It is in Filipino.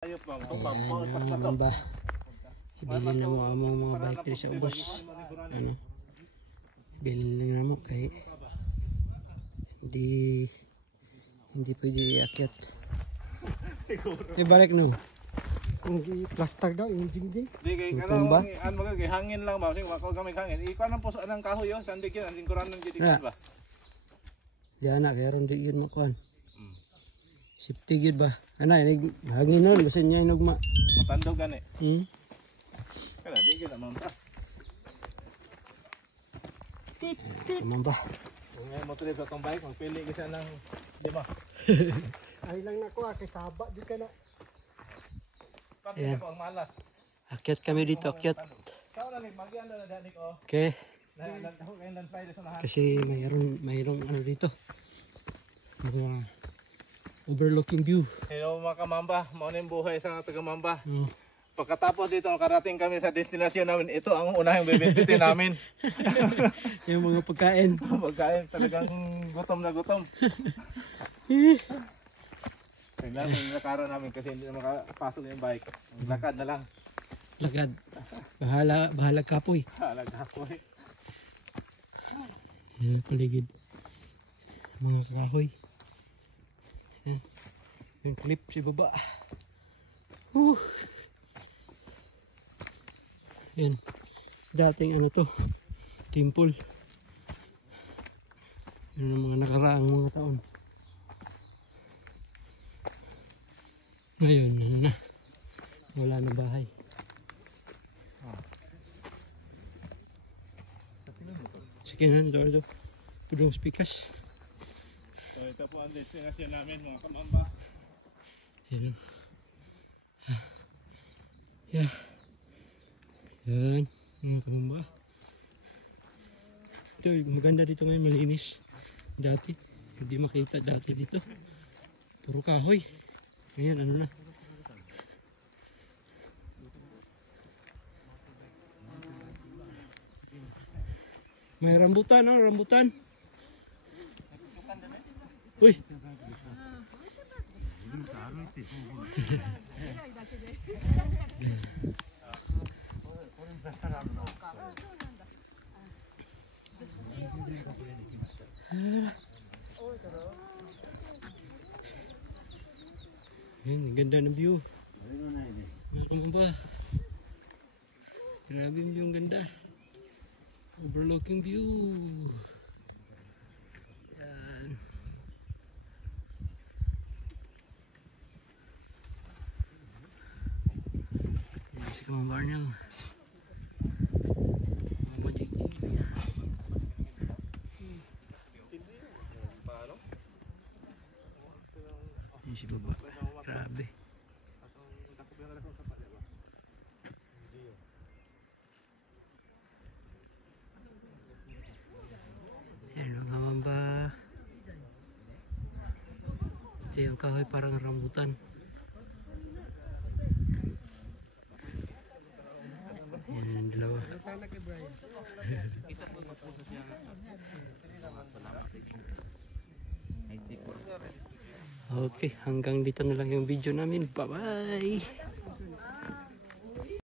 Ayan ba? Ibilin na mo ang mga bike dito sa ubos. Ano? Ibilin lang na mo kay hindi pwede iakyat. Ibalik no. Kung plastar daw, engine din. Di kay kanang an magay hangin lang ba sing wako gamay hangin. Iko nang puso anang kahoy yo sandig yun anding kuranan gid ba. Diyan na kay ron di yun makuan. Safety gid ba? Ana ini hangin non gusto niya inugma. Matandog gani. Kala di gid naman ba. Naman ba? Kung may motor sa tong bike magpili ka ng di ba? Ay lang nako kay saba di ka na. Pati ko ang malas. Akyat kami dito, akyat. Sao na ni magian na dani ko. Okay. Nagtaho kay land fly sa lahat. Kasi mayroong ano dito. Overlooking view. Hello mga kamamba, mao ning buhay sa taga Mamba. Oh. Pagkatapos dito nakarating kami sa destinasyon namin, ito ang unahing bibitbitin namin. Yung mga pagkain. Pagkain talagang gutom na gutom. Kailangan nilakaran namin kasi hindi na makapasok yung bike. Lakad na lang. Lagad. Bahala kapoy. Halagapoy. Yan paligid. Mga kahoy. Yan. Yung clip si baba. Yan. Dating ano to. Temple. Yan ang mga nakaraang mga taon. Ngayon, ano na. Wala na bahay. Sige na, ito. Pudong spikas. So ito po ang destinasyon namin mga kamamba. Yan. Yeah. Yan. Mga kamamba. Ito, maganda dito ngayon, malinis. Dati, hindi makita dati dito. Puro kahoy. Ngayon, ano na. May rambutan, no? Rambutan. Uy. Ayan, ganda ng view. Ano ba? Grabe yung ganda. Overlooking view. Yan. Yan si Kamambar niya. Mama Jingjing. Yan si baba. Grabe. Yan ang Kamamba. Ito yung kahoy parang rambutan. Yan yung dalawa. Okay, hanggang dito na lang yung video namin. Bye bye!